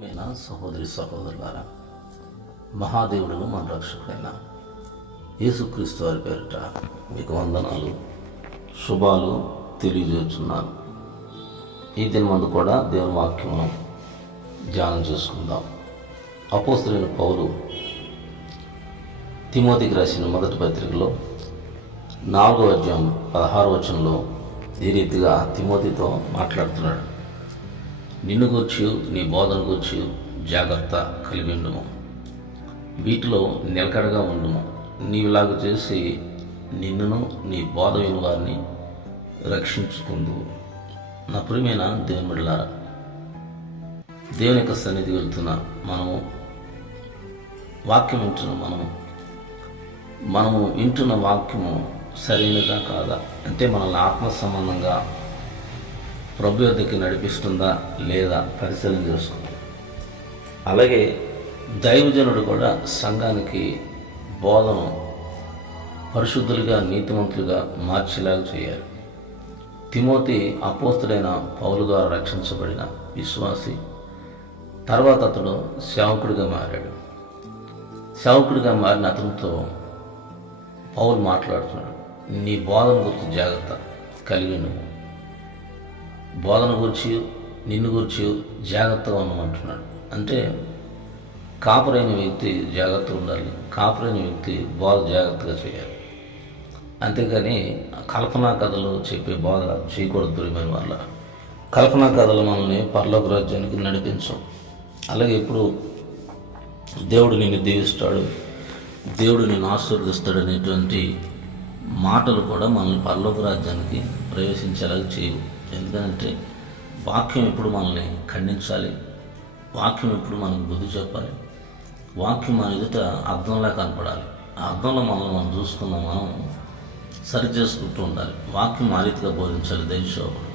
మీన సహోదరి సహోదరులారా మహాదేవుడును మన రక్షకుడైన యేసుక్రీస్తు వారి పేరిట మీకు వందనాలు శుభాలు తెలియజేస్తున్నాను. ఈ దినమందు కూడా దేవుని వాక్యమును ధ్యానం చేసుకుందాం. అపోస్తులైన పౌలు తిమోతికి రాసిన మొదటి పత్రికలో నాలుగో అధ్యాయం పదహారు వచనంలో ఈ రీతిగా తిమోతితో మాట్లాడుతున్నాడు. నిన్ను గూర్చి నీ బోధన గూర్చి జాగ్రత్త కలిగి ఉండుము. వీటిలో నిలకడగా ఉండుము. నీవిలాగ చేసి నిన్నును నీ బోధ విని వారిని రక్షించుకుందు. నా ప్రియమైన దేవుని దేవుని యొక్క సన్నిధి వెళ్తున్న మనము వాక్యం వింటున్న మనము మనము వింటున్న వాక్యము సరైనదా కాదా? అంటే మనల్ని ఆత్మ సంబంధంగా ప్రభు యొద్దకి నడిపిస్తుందా లేదా పరిశీలన చేసుకోవాలి అలాగే దైవజనుడు కూడా సంఘానికి బోధను పరిశుద్ధులుగా నీతిమంతులుగా మార్చేలాగా చేయాలి. తిమోతి అపోస్తుడైన పౌలు ద్వారా రక్షించబడిన విశ్వాసి తర్వాత అతడు సేవకుడిగా మారాడు. సేవకుడిగా మారిన అతనితో పౌలు మాట్లాడుతున్నాడు. నీ బోధన గురించి జాగ్రత్త కలిగి నువ్వు బోధన గురించి నిన్ను గురించి జాగ్రత్తగా ఉండమంటున్నాడు. అంటే కాపురైన వ్యక్తి జాగ్రత్తగా ఉండాలి. కాపురైన వ్యక్తి బోధ జాగ్రత్తగా చేయాలి. అంతేకాని కల్పనా కథలు చెప్పే బోధ చేయకూడదు ప్రియమైన వాళ్ళ. కల్పనా కథలు మనల్ని పర్లోక రాజ్యానికి నడిపించం అలాగే ఇప్పుడు దేవుడు నిన్ను దీవిస్తాడు దేవుడు నిన్ను ఆశీర్వదిస్తాడు అనేటువంటి మాటలు కూడా మనల్ని పర్లోక రాజ్యానికి ప్రవేశించేలాగా చేయవు. ఎందుకంటే వాక్యం ఎప్పుడు మనల్ని ఖండించాలి? వాక్యం ఎప్పుడు మనకు బుద్ధి చెప్పాలి? వాక్యం మన ఎదుట అర్థంలా కనపడాలి. ఆ అర్థంలో మనల్ని మనం చూసుకున్న మనం సరి చేసుకుంటూ ఉండాలి. వాక్యం ఆ రీతిగా బోధించాలి దైవసేవకుడు.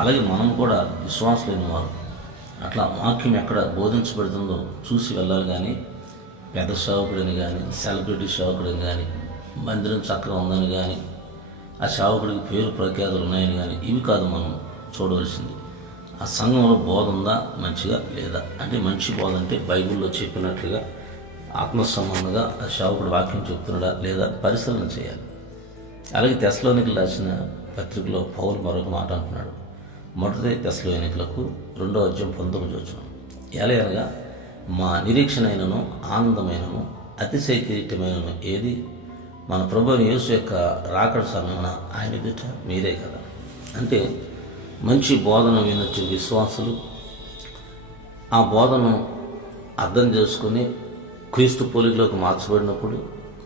అలాగే మనం కూడా విశ్వాసం లేని వారు. అట్లా వాక్యం ఎక్కడ బోధించబడుతుందో చూసి వెళ్ళాలి కానీ పెద్ద సేవకుడిని కానీ సెలబ్రిటీ సేవకుడిని కానీ మందిరం చక్కగా ఉందని కానీ ఆ సేవకుడికి పేరు ప్రఖ్యాతులు ఉన్నాయని కానీ ఇవి కాదు మనం చూడవలసింది. ఆ సంఘంలో బోధ ఉందా? మంచిగా లేదా? అంటే మంచి బోధ అంటే బైబిల్లో చెప్పినట్లుగా ఆత్మ సంబంధంగా ఆ సేవకుడు వాక్యం చెప్తున్నాడా లేదా పరిశీలన చేయాలి. అలాగే తెశలోనికలు రాసిన పత్రికలో పౌరు మరొక మాట అంటున్నాడు. మొదటి ఎన్నికలకు రెండో అధ్యాయం పంతొమ్మిది వచ్చిన ఎలయనగా మా నిరీక్షణ అయినను ఆనందమైనను అతిశయకీటమైనను ఏది? మన ప్రభు యేసు యొక్క రాకడ సమయమున ఆయన ఎదుట మీరే కదా. అంటే మంచి బోధన వినొచ్చు విశ్వాసులు. ఆ బోధను అర్థం చేసుకొని క్రీస్తు పోలికలోకి మార్చబడినప్పుడు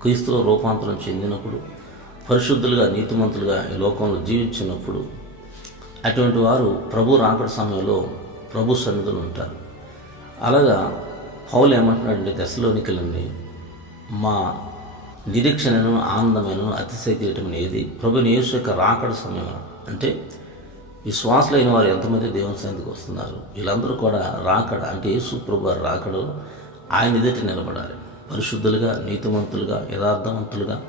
క్రీస్తులో రూపాంతరం చెందినప్పుడు పరిశుద్ధులుగా నీతిమంతులుగా ఈ లోకంలో జీవించినప్పుడు అటువంటి వారు ప్రభు రాకడ సమయంలో ప్రభు సన్నిధులు ఉంటారు. అలాగా పౌలు ఏమంటున్నాడంటే దశలోనికలండి మా నిరీక్షణను ఆనందమైన అతిశయకీయటం ఏది ప్రభుని యేసు యొక్క రాకడ సమయం. అంటే విశ్వాసులైన వారు ఎంతమంది దేవుని సన్నిధికి వస్తున్నారు? వీళ్ళందరూ కూడా రాకడ అంటే యేసు ప్రభు వారి ఆయన ఎదుట నిలబడాలి. పరిశుద్ధులుగా నీతివంతులుగా యథార్థవంతులుగా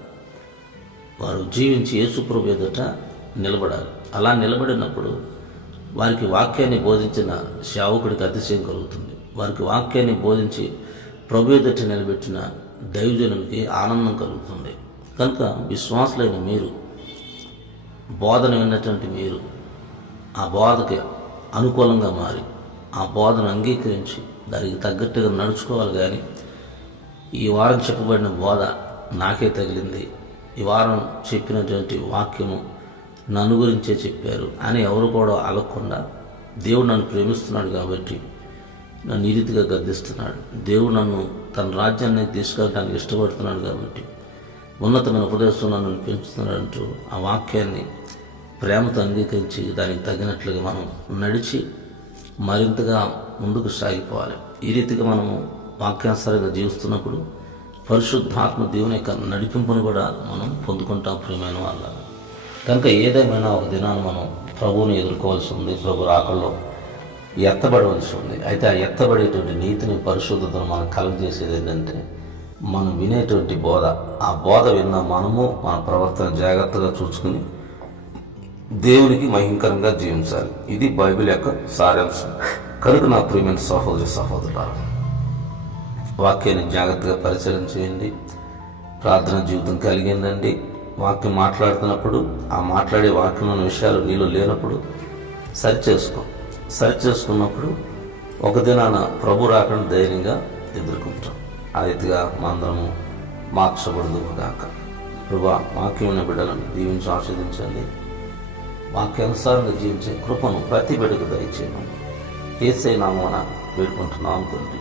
వారు జీవించి యేసుప్రభు ఎదుట నిలబడాలి. అలా నిలబడినప్పుడు వారికి వాక్యాన్ని బోధించిన సేవకుడికి అతిశయం కలుగుతుంది. వారికి వాక్యాన్ని బోధించి ప్రభు ఎదుట నిలబెట్టిన దైవజనునికి ఆనందం కలుగుతుంది. కనుక విశ్వాసులైన మీరు బోధన విన్నటువంటి మీరు ఆ బోధకి అనుకూలంగా మారి ఆ బోధను అంగీకరించి దానికి తగ్గట్టుగా నడుచుకోవాలి కానీ ఈ వారం చెప్పబడిన బోధ నాకే తగిలింది. ఈ వారం చెప్పినటువంటి వాక్యము నన్ను గురించే చెప్పారు అని ఎవరు కూడా అలగకుండా దేవుడు నన్ను ప్రేమిస్తున్నాడు కాబట్టి నన్ను ఈ రీతిగా గర్దిస్తున్నాడు దేవుడు నన్ను తన రాజ్యాన్ని తీసుకెళ్ళడానికి ఇష్టపడుతున్నాడు కాబట్టి ఉన్నతమైన ఉపదేశం నన్ను పెంచుతున్నాడు అంటూ ఆ వాక్యాన్ని ప్రేమతో అంగీకరించి దానికి తగినట్లుగా మనం నడిచి మరింతగా ముందుకు సాగిపోవాలి. ఈ రీతిగా మనము వాక్యానుసారంగా జీవిస్తున్నప్పుడు పరిశుద్ధాత్మ దేవుని యొక్క నడిపింపును కూడా మనం పొందుకుంటాం ప్రియమైన వాళ్ళ. కనుక ఏదేమైనా ఒక దినాన్ని మనం ప్రభువుని ఎదుర్కోవాల్సి ఉంది. ప్రభు రాకల్లో ఎత్తబడవలసి ఉంది. అయితే ఆ ఎత్తబడేటువంటి నీతిని పరిశుద్ధతను మనం కలుగజేసేది ఏంటంటే మనం వినేటువంటి బోధ. ఆ బోధ విన్న మనము మన ప్రవర్తన జాగ్రత్తగా చూసుకుని దేవునికి మహింకరంగా జీవించాలి. ఇది బైబిల్ యొక్క సారాంశం. కనుక నా ప్రియమైన సహోదరి సహోదరు వాక్యాన్ని జాగ్రత్తగా పరిశీలన చేయండి. ప్రార్థన జీవితం కలిగిందండి. వాక్యం మాట్లాడుతున్నప్పుడు ఆ మాట్లాడే వాక్యంలోని విషయాలు నీలో లేనప్పుడు సరి సర్చ్ చేసుకున్నప్పుడు ఒక దినాన ప్రభు రాకుండా ధైర్యంగా ఎదుర్కొంటాం ఆ రీతిగా మందరము మార్చబడదు గాక. ప్రభా వాక్యం ఉన్న బిడ్డలను దీవించి ఆస్వాదించండి వాక్యానుసారంగా జీవించే కృపను ప్రతి బిడ్డకు దయచేయమని ఏసై నామన వేడుకుంటున్నాం తండ్రి.